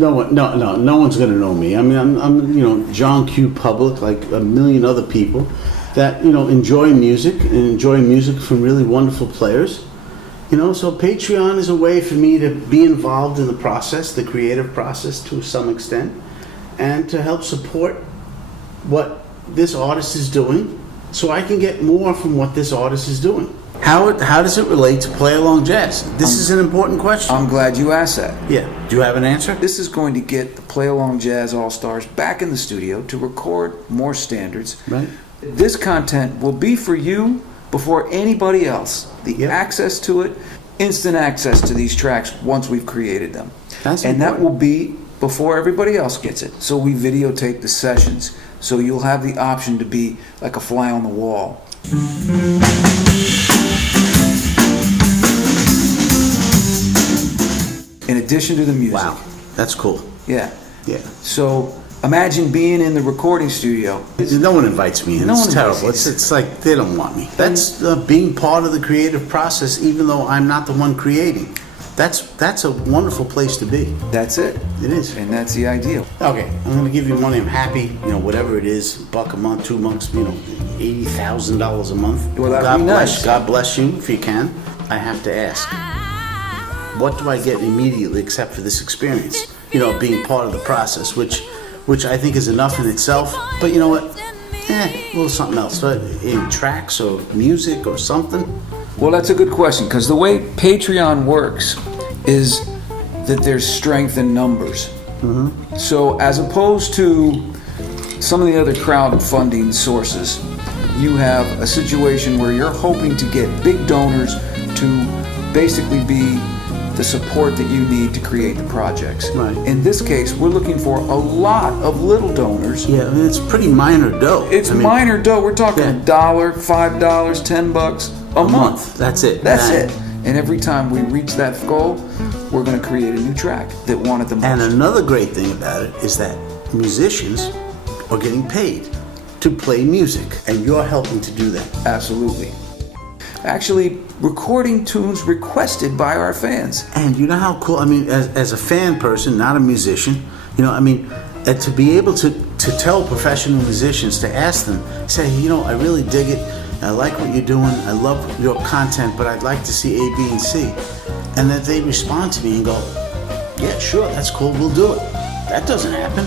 No one's going to know me. I mean, I'm John Q. Public, like a million other people that, enjoy music and enjoy music from really wonderful players. So Patreon is a way for me to be involved in the process, the creative process to some extent, and to help support what this artist is doing so I can get more from what this artist is doing. How does it relate to PlayAlongJazz? This is an important question. I'm glad you asked that. Yeah. Do you have an answer? This is going to get the PlayAlongJazz All-Stars back in the studio to record more standards. Right. This content will be for you before anybody else. The access to it, instant access to these tracks once we've created them. That will be before everybody else gets it. So we videotape the sessions. So you'll have the option to be like a fly on the wall. In addition to the music. Wow, that's cool. Yeah. Yeah. So imagine being in the recording studio. No one invites me in. It's terrible. It's like they don't want me. That's being part of the creative process, even though I'm not the one creating. That's a wonderful place to be. That's it. It is. And that's the ideal. Okay, I'm going to give you money. I'm happy, whatever it is, $1 a month, 2 months, $80,000 a month. Well, that'd be nice. God bless you if you can. I have to ask, what do I get immediately except for this experience? Being part of the process, which I think is enough in itself. But you know what? A little something else. In tracks or music or something. Well, that's a good question, because the way Patreon works is that there's strength in numbers. Mm-hmm. So as opposed to some of the other crowdfunding sources, you have a situation where you're hoping to get big donors to basically be the support that you need to create the projects. Right. In this case, we're looking for a lot of little donors. Yeah, I mean, it's pretty minor dough. It's minor dough. We're talking $1, $5, $10 a month. That's it. That's it. And every time we reach that goal, we're going to create a new track that wanted the most. And another great thing about it is that musicians are getting paid to play music, and you're helping to do that. Absolutely. Actually, recording tunes requested by our fans. And you know how cool, I mean, as a fan person, not a musician, to be able to tell professional musicians, to ask them, say, I really dig it, I like what you're doing, I love your content, but I'd like to see A, B, and C. And that they respond to me and go, yeah, sure, that's cool, we'll do it. That doesn't happen.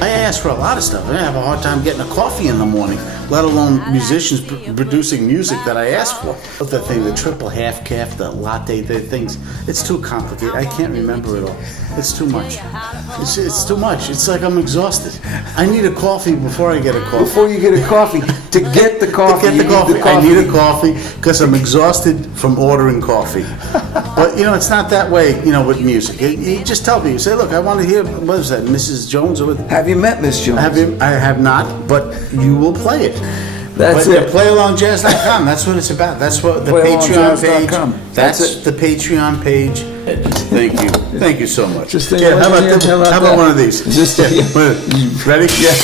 I ask for a lot of stuff. I have a hard time getting a coffee in the morning, let alone musicians producing music that I ask for. The thing, the triple half calf, the latte, the things, it's too complicated. I can't remember it all. It's too much. It's too much. It's like I'm exhausted. I need a coffee before I get a coffee. Before you get a coffee, to get the coffee, I need a coffee because I'm exhausted from ordering coffee. But it's not that way. With music, you just tell me. You say, look, I want to hear. What is that, Mrs. Jones? Or have you met Miss Jones? I have not, but you will play it. That's it. PlayAlongJazz.com. That's what it's about. That's what the Patreon page. That's the Patreon page. Thank you. Thank you so much. How about one of these? Ready? Yeah.